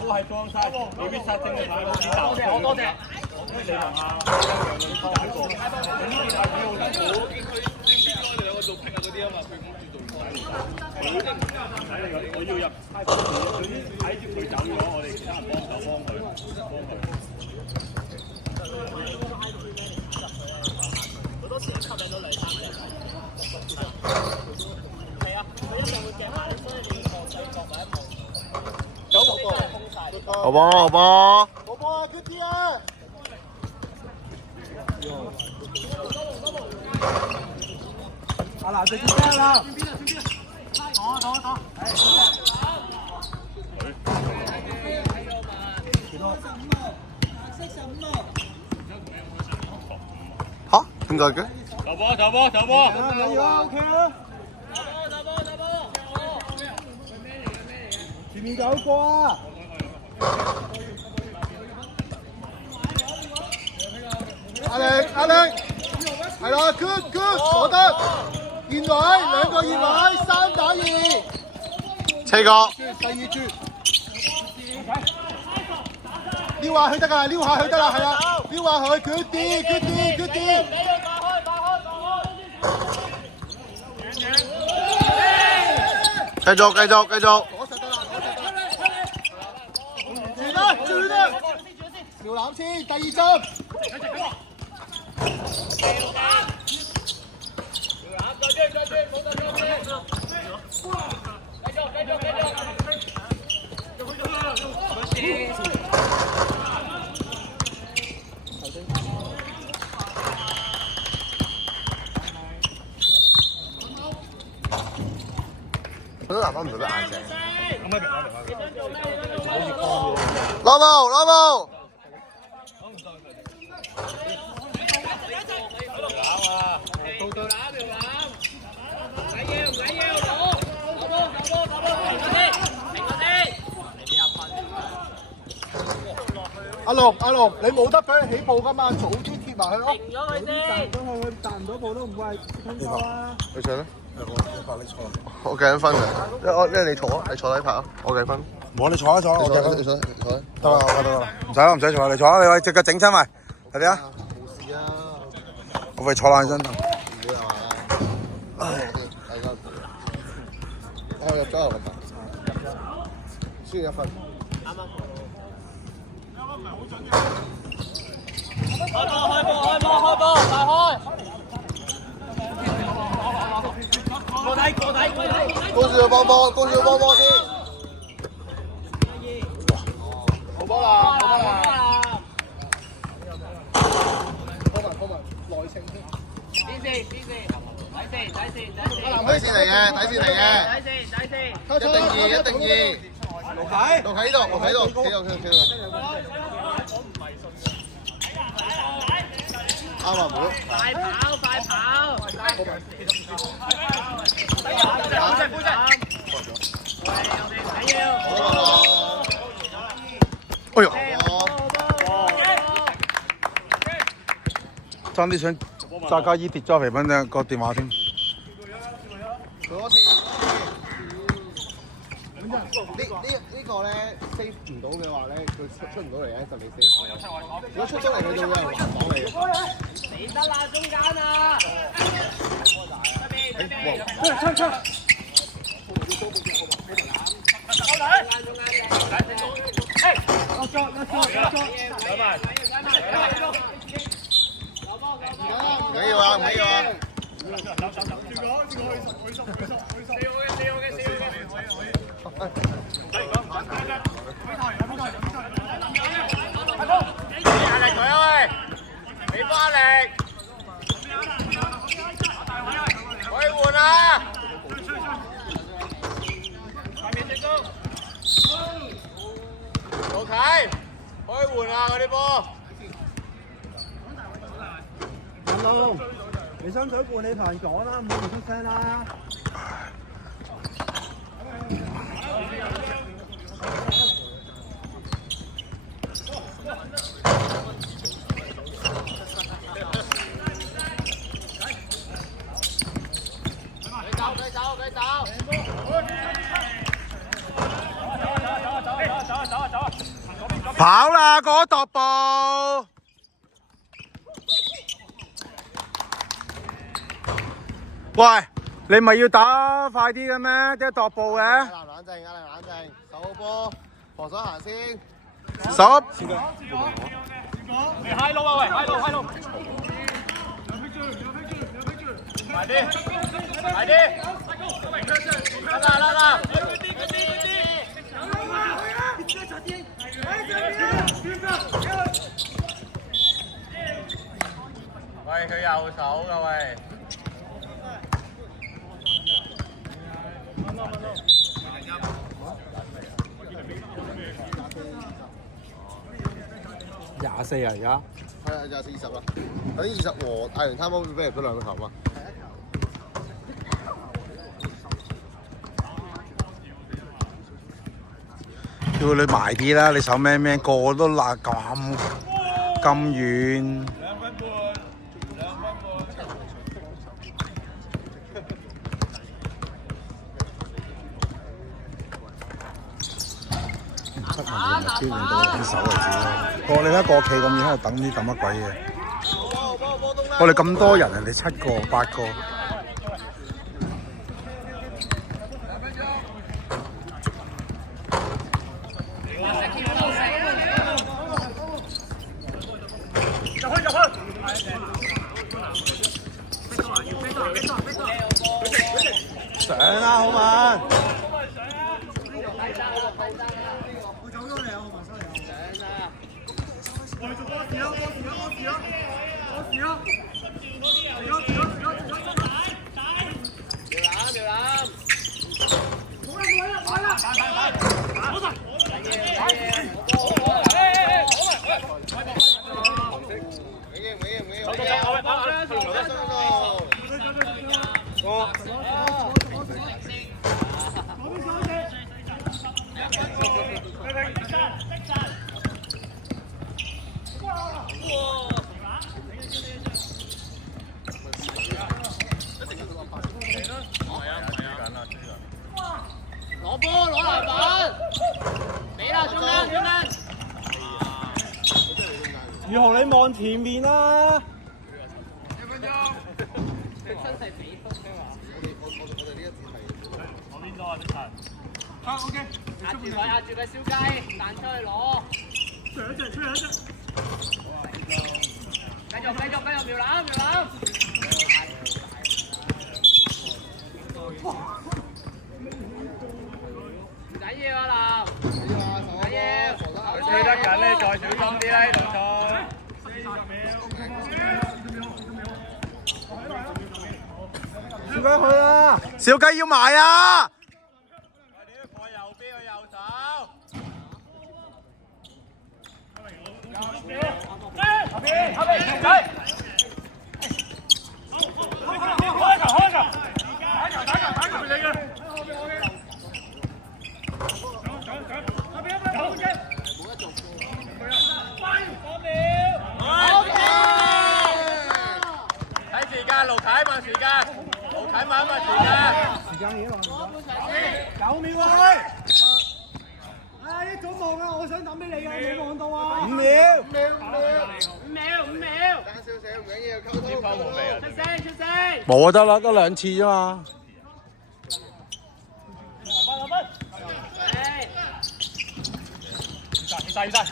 都係裝晒，未必殺正嘅牌。多謝好多謝。你同阿打過，你呢件係幾好辛苦。應該兩個做劈啊嗰啲啊嘛，佢諗住做我要入差館，佢睇住佢走咗，我哋其他人幫手幫佢。好多時吸引到嚟3人。係啊，佢一定會夾埋，所以你要望細角或者望。走黃波，好波好波，好波啊！ good 啲啊！阿南最驚啦！嚇？點解嘅？走波走波走波！緊要啊 ，OK 啊！走波！前面有個啊！阿力，係啦 ，good， 攞得，現位2個現位，3打2，車哥，第2轉，撩下去得㗎，撩下去得啦，係啦，撩下佢 ，good 啲，繼續，轉啦，搖籃先，第2針。 佢都拿翻唔到啲眼鏡。攞步。阿龍，你冇得俾佢起步噶嘛，早啲貼埋去咯。停咗佢先。佢彈唔到步都唔會係通過啦。你上咧？我拍你坐。我計緊分嘅，因為你坐低拍啊，我計分。冇你坐，我計分。你坐。得啦，唔使坐，你坐啦，你隻腳整親埋，係咪啊？冇事啊。我咪坐爛身。唔會係嘛？我入咗啦，輸1分。啱啱。 開波，大開！過底！高少幫波先。好波啦！波文，耐性先。底線嚟嘅。一定2。路喺呢度。啱啊，妹！快跑！哎呦！爭啲想炸家衣跌咗肥粉個電話添。呢個咧 save 唔到嘅話咧，佢出唔到嚟咧就你 save。如果出咗嚟，佢就會有人講你。你得啦，中間啊！出！唔緊要啊！壓力佢啊喂，俾翻力，可以換啊！老啟，可以換啊嗰啲波。阿龍，你想唔想換你同人講啦，唔好唔出聲啦。走！跑啦，嗰踱步。喂，你咪要打快啲嘅咩？啲踱步嘅。冷靜，冷靜，手好波，防守行先。手。你嗨路啊喂，嗨路。快啲，啦！喂，佢右手噶喂。24啊，而家。係啊，24、20啦。等20和嗌完攤波俾入咗2個球嘛。叫你埋啲啦，你手咩咩，個個都辣咁遠。2分半。7萬幾咪標到手為止咯。你睇過企咁遠喺度等啲等乜鬼嘢？我哋咁多人，人哋7個8個。上啦，好慢。攞波攞籃板，俾啦，中間。宇豪你望前面啦。我邊度啊？啲陳。OK。壓住佢燒雞，彈出去攞。出一隻。繼續瞄籃。唔緊要啊，林。唔緊要。推得緊你再小心啲啦，呢動作。小雞去啦！小雞要埋啊！快啲過右邊個右手。後邊，仔。開球！打球你嘅。睇時間，盧啟問時間，問時間。時間幾耐9秒啊！你早望啊！我想抌俾你㗎，你冇望到啊？5秒。 5秒。爭少少唔緊要，溝通。出聲。冇得啦，得2次啫嘛。要晒。